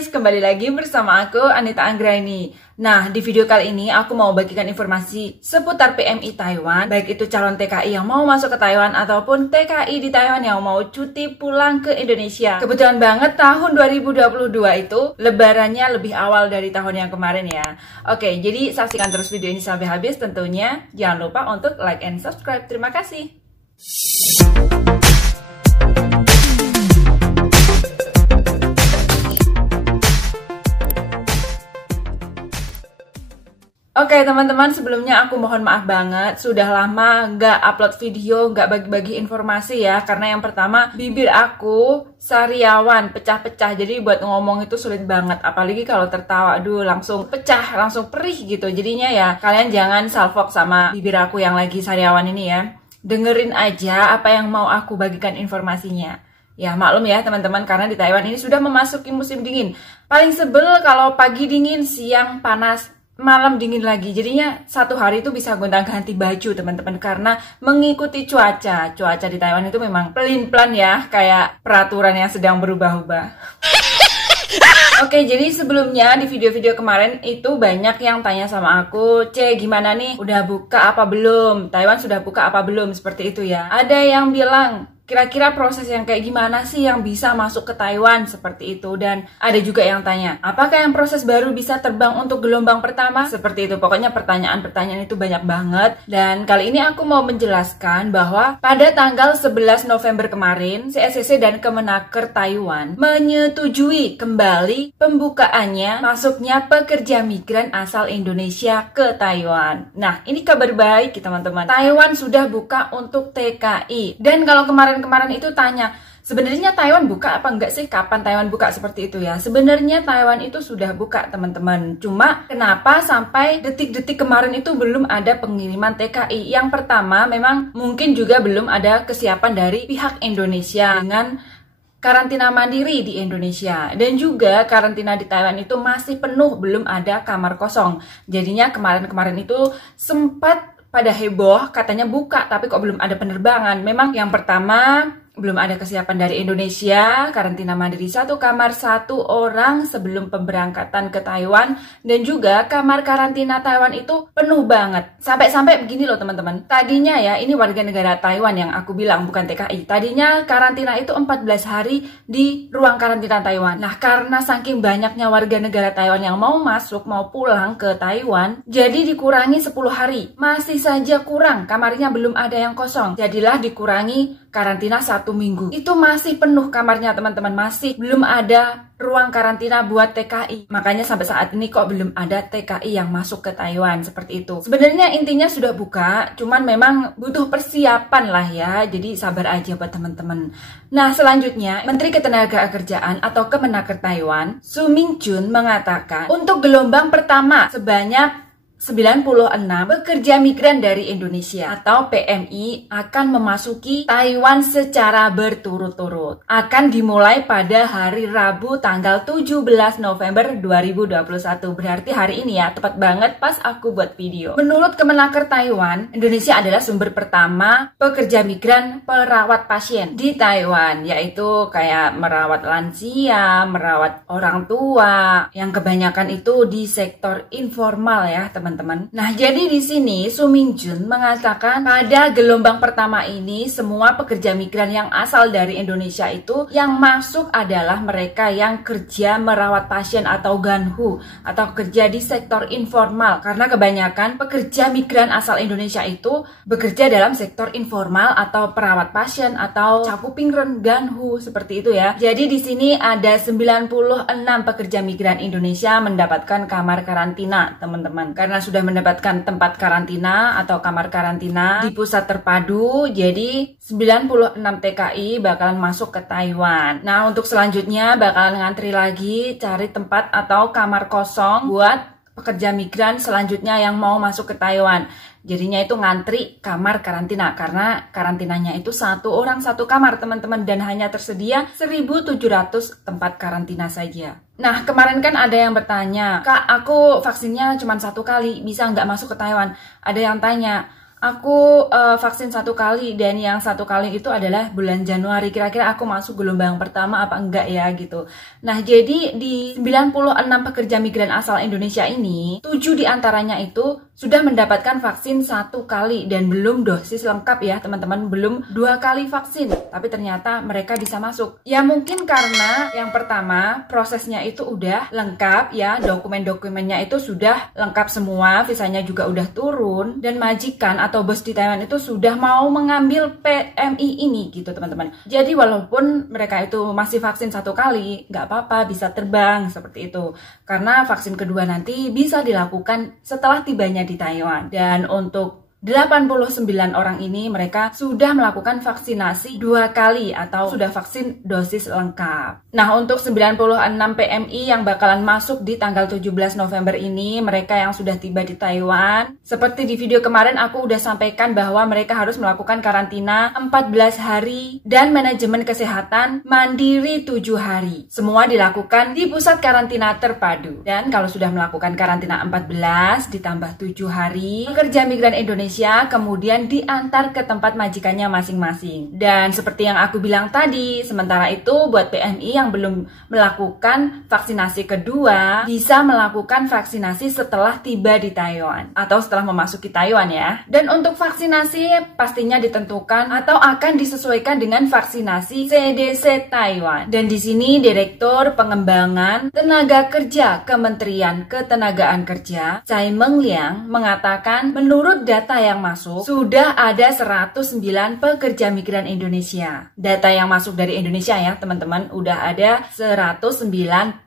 guys, kembali lagi bersama aku Anita Anggraini. Nah, di video kali ini aku mau bagikan informasi seputar PMI Taiwan, baik itu calon TKI yang mau masuk ke Taiwan ataupun TKI di Taiwan yang mau cuti pulang ke Indonesia. Kebetulan banget tahun 2022 itu lebarannya lebih awal dari tahun yang kemarin ya. Oke, jadi saksikan terus video ini sampai habis tentunya. Jangan lupa untuk like and subscribe. Terima kasih. Oke teman-teman, sebelumnya aku mohon maaf banget, sudah lama nggak upload video, nggak bagi-bagi informasi ya. Karena yang pertama, bibir aku sariawan, pecah-pecah, jadi buat ngomong itu sulit banget. Apalagi kalau tertawa, aduh langsung pecah, langsung perih gitu. Jadinya ya, kalian jangan salfok sama bibir aku yang lagi sariawan ini ya. Dengerin aja apa yang mau aku bagikan informasinya. Ya maklum ya teman-teman, karena di Taiwan ini sudah memasuki musim dingin. Paling sebel kalau pagi dingin, siang panas, malam dingin lagi. Jadinya satu hari itu bisa gonta-ganti baju teman-teman, karena mengikuti cuaca. Cuaca di Taiwan itu memang pelin-pelan ya, kayak peraturan yang sedang berubah-ubah. Oke, jadi sebelumnya di video-video kemarin itu banyak yang tanya sama aku, gimana nih, udah buka apa belum? Taiwan sudah buka apa belum? Seperti itu ya. Ada yang bilang, kira-kira proses yang kayak gimana sih yang bisa masuk ke Taiwan seperti itu. Dan ada juga yang tanya, apakah yang proses baru bisa terbang untuk gelombang pertama? Seperti itu, pokoknya pertanyaan-pertanyaan itu banyak banget. Dan kali ini aku mau menjelaskan bahwa pada tanggal 11 November kemarin, CSCC dan Kemenaker Taiwan menyetujui kembali pembukaannya masuknya pekerja migran asal Indonesia ke Taiwan. Nah, ini kabar baik teman-teman. Taiwan sudah buka untuk TKI. Dan kalau kemarin itu tanya, sebenarnya Taiwan buka apa enggak sih? Kapan Taiwan buka seperti itu ya? Sebenarnya Taiwan itu sudah buka teman-teman. Cuma kenapa sampai detik-detik kemarin itu belum ada pengiriman TKI? Yang pertama memang mungkin juga belum ada kesiapan dari pihak Indonesia dengan karantina mandiri di Indonesia. Dan juga karantina di Taiwan itu masih penuh, belum ada kamar kosong. Jadinya kemarin-kemarin itu sempat pada heboh, katanya buka, tapi kok belum ada penerbangan. Memang yang pertama, belum ada kesiapan dari Indonesia, karantina mandiri 1 kamar 1 orang sebelum pemberangkatan ke Taiwan. Dan juga kamar karantina Taiwan itu penuh banget. Sampai-sampai begini loh teman-teman. Tadinya ya, ini warga negara Taiwan yang aku bilang, bukan TKI. Tadinya karantina itu 14 hari di ruang karantina Taiwan. Nah, karena saking banyaknya warga negara Taiwan yang mau masuk, mau pulang ke Taiwan, jadi dikurangi 10 hari. Masih saja kurang, kamarnya belum ada yang kosong. Jadilah dikurangi karantina 1 minggu. Itu masih penuh kamarnya teman-teman, masih belum ada ruang karantina buat TKI. Makanya sampai saat ini kok belum ada TKI yang masuk ke Taiwan seperti itu. Sebenarnya intinya sudah buka, cuman memang butuh persiapan lah ya. Jadi sabar aja buat teman-teman. Nah, selanjutnya Menteri Ketenagakerjaan atau Kemenaker Taiwan, Su Ming-jun, mengatakan untuk gelombang pertama sebanyak 96 pekerja migran dari Indonesia atau PMI akan memasuki Taiwan secara berturut-turut. Akan dimulai pada hari Rabu tanggal 17 November 2021. Berarti hari ini ya, tepat banget pas aku buat video. Menurut Kemenaker Taiwan, Indonesia adalah sumber pertama pekerja migran perawat pasien di Taiwan, yaitu kayak merawat lansia, merawat orang tua, yang kebanyakan itu di sektor informal ya, teman-teman. Nah, jadi di sini Su Ming-jun mengatakan pada gelombang pertama ini semua pekerja migran yang asal dari Indonesia itu yang masuk adalah mereka yang kerja merawat pasien atau ganhu atau kerja di sektor informal, karena kebanyakan pekerja migran asal Indonesia itu bekerja dalam sektor informal atau perawat pasien atau capupingren ganhu seperti itu ya. Jadi di sini ada 96 pekerja migran Indonesia mendapatkan kamar karantina teman-teman, karena sudah mendapatkan tempat karantina atau kamar karantina di pusat terpadu. Jadi 96 TKI bakalan masuk ke Taiwan. Nah, untuk selanjutnya bakalan ngantri lagi cari tempat atau kamar kosong buat pekerja migran selanjutnya yang mau masuk ke Taiwan. Jadinya itu ngantri kamar karantina, karena karantinanya itu 1 orang 1 kamar teman-teman, dan hanya tersedia 1.700 tempat karantina saja. Nah, kemarin kan ada yang bertanya, Kak, aku vaksinnya cuma 1 kali, bisa nggak masuk ke Taiwan? Ada yang tanya, Aku vaksin 1 kali, dan yang 1 kali itu adalah bulan Januari. Kira-kira aku masuk gelombang pertama apa enggak ya gitu. Nah, jadi di 96 pekerja migran asal Indonesia ini, 7 diantaranya itu sudah mendapatkan vaksin 1 kali dan belum dosis lengkap ya teman-teman, belum 2 kali vaksin. Tapi ternyata mereka bisa masuk. Ya mungkin karena yang pertama prosesnya itu udah lengkap ya, dokumen-dokumennya itu sudah lengkap semua, visanya juga udah turun, dan majikan atau bos di Taiwan itu sudah mau mengambil PMI ini gitu teman-teman. Jadi walaupun mereka itu masih vaksin 1 kali, nggak apa-apa, bisa terbang seperti itu. Karena vaksin kedua nanti bisa dilakukan setelah tibanya di Taiwan. Dan untuk 89 orang ini mereka sudah melakukan vaksinasi 2 kali atau sudah vaksin dosis lengkap. Nah, untuk 96 PMI yang bakalan masuk di tanggal 17 November ini, mereka yang sudah tiba di Taiwan, seperti di video kemarin aku udah sampaikan bahwa mereka harus melakukan karantina 14 hari dan manajemen kesehatan mandiri 7 hari. Semua dilakukan di pusat karantina terpadu. Dan kalau sudah melakukan karantina 14 ditambah 7 hari, pekerja migran Indonesia kemudian diantar ke tempat majikannya masing-masing. Dan seperti yang aku bilang tadi, sementara itu buat PMI yang belum melakukan vaksinasi kedua bisa melakukan vaksinasi setelah tiba di Taiwan atau setelah memasuki Taiwan ya. Dan untuk vaksinasi pastinya ditentukan atau akan disesuaikan dengan vaksinasi CDC Taiwan. Dan di sini Direktur Pengembangan Tenaga Kerja Kementerian Ketenagaan Kerja Tsai Meng-liang mengatakan menurut data yang masuk, sudah ada 109 pekerja migran Indonesia. Data yang masuk dari Indonesia ya teman-teman, udah ada 109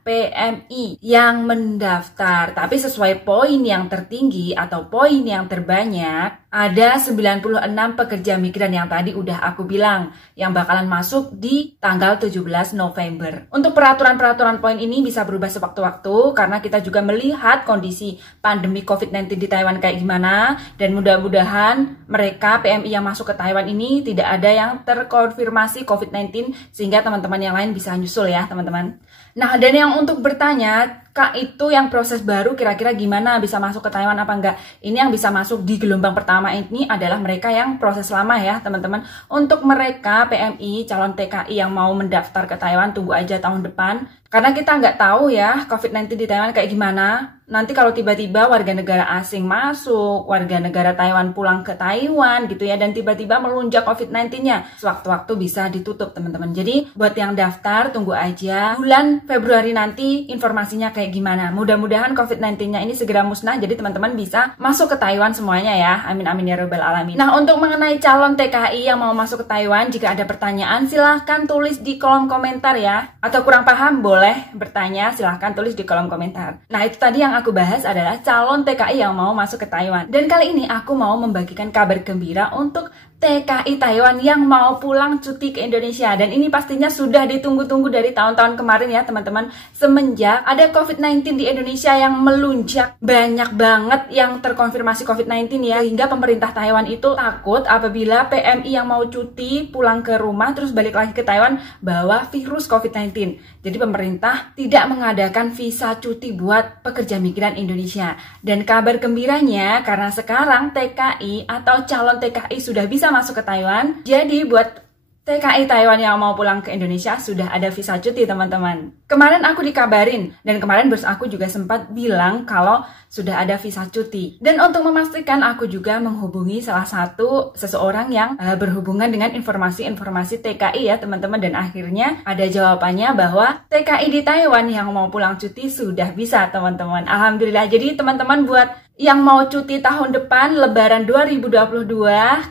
PMI yang mendaftar. Tapi sesuai poin yang tertinggi atau poin yang terbanyak, ada 96 pekerja migran yang tadi udah aku bilang yang bakalan masuk di tanggal 17 November. Untuk peraturan-peraturan poin ini bisa berubah sewaktu-waktu karena kita juga melihat kondisi pandemi COVID-19 di Taiwan kayak gimana, dan mudah-mudahan mereka PMI yang masuk ke Taiwan ini tidak ada yang terkonfirmasi COVID-19 sehingga teman-teman yang lain bisa nyusul ya teman-teman. Nah, dan yang untuk bertanya, Kak, itu yang proses baru kira-kira gimana, bisa masuk ke Taiwan apa enggak? Ini yang bisa masuk di gelombang pertama ini adalah mereka yang proses lama ya teman-teman. Untuk mereka PMI calon TKI yang mau mendaftar ke Taiwan, tunggu aja tahun depan. Karena kita nggak tahu ya COVID-19 di Taiwan kayak gimana. Nanti kalau tiba-tiba warga negara asing masuk, warga negara Taiwan pulang ke Taiwan gitu ya, dan tiba-tiba melunjak COVID-19-nya, sewaktu-waktu bisa ditutup teman-teman. Jadi buat yang daftar tunggu aja bulan Februari nanti informasinya kayak gimana. Mudah-mudahan COVID-19-nya ini segera musnah, jadi teman-teman bisa masuk ke Taiwan semuanya ya. Amin amin ya robbal alamin. Nah, untuk mengenai calon TKI yang mau masuk ke Taiwan, jika ada pertanyaan silahkan tulis di kolom komentar ya. Atau kurang paham boleh bertanya, silahkan tulis di kolom komentar. Nah, itu tadi yang aku bahas adalah calon TKI yang mau masuk ke Taiwan. Dan kali ini aku mau membagikan kabar gembira untuk TKI Taiwan yang mau pulang cuti ke Indonesia. Dan ini pastinya sudah ditunggu-tunggu dari tahun-tahun kemarin ya teman-teman. Semenjak ada COVID-19 di Indonesia yang melunjak, banyak banget yang terkonfirmasi COVID-19 ya, hingga pemerintah Taiwan itu takut apabila PMI yang mau cuti pulang ke rumah terus balik lagi ke Taiwan bawa virus COVID-19. Jadi pemerintah tidak mengadakan visa cuti buat pekerja migran Indonesia. Dan kabar gembiranya karena sekarang TKI atau calon TKI sudah bisa masuk ke Taiwan. Jadi buat TKI Taiwan yang mau pulang ke Indonesia sudah ada visa cuti teman-teman. Kemarin aku dikabarin, dan kemarin bos aku juga sempat bilang kalau sudah ada visa cuti. Dan untuk memastikan aku juga menghubungi salah satu seseorang yang berhubungan dengan informasi-informasi TKI ya teman-teman. Dan akhirnya ada jawabannya bahwa TKI di Taiwan yang mau pulang cuti sudah bisa teman-teman. Alhamdulillah. Jadi teman-teman buat yang mau cuti tahun depan Lebaran 2022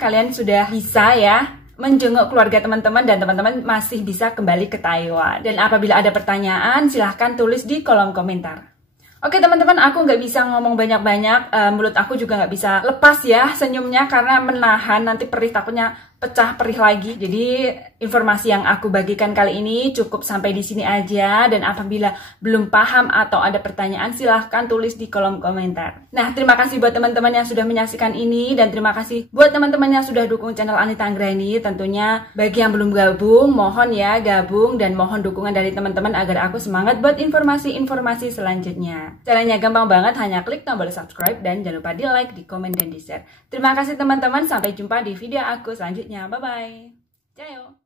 kalian sudah bisa ya menjenguk keluarga teman-teman, dan teman-teman masih bisa kembali ke Taiwan. Dan apabila ada pertanyaan silahkan tulis di kolom komentar. Oke teman-teman, aku nggak bisa ngomong banyak-banyak, mulut aku juga nggak bisa lepas ya senyumnya karena menahan, nanti perih takutnya pecah perih lagi. Jadi informasi yang aku bagikan kali ini cukup sampai di sini aja, dan apabila belum paham atau ada pertanyaan silahkan tulis di kolom komentar. Nah, terima kasih buat teman-teman yang sudah menyaksikan ini, dan terima kasih buat teman-teman yang sudah dukung channel Anita Anggraini. Tentunya bagi yang belum gabung, mohon ya gabung dan mohon dukungan dari teman-teman agar aku semangat buat informasi-informasi selanjutnya. Caranya gampang banget, hanya klik tombol subscribe dan jangan lupa di like, di komen, dan di share. Terima kasih teman-teman, sampai jumpa di video aku selanjutnya. Bye-bye. Ciao.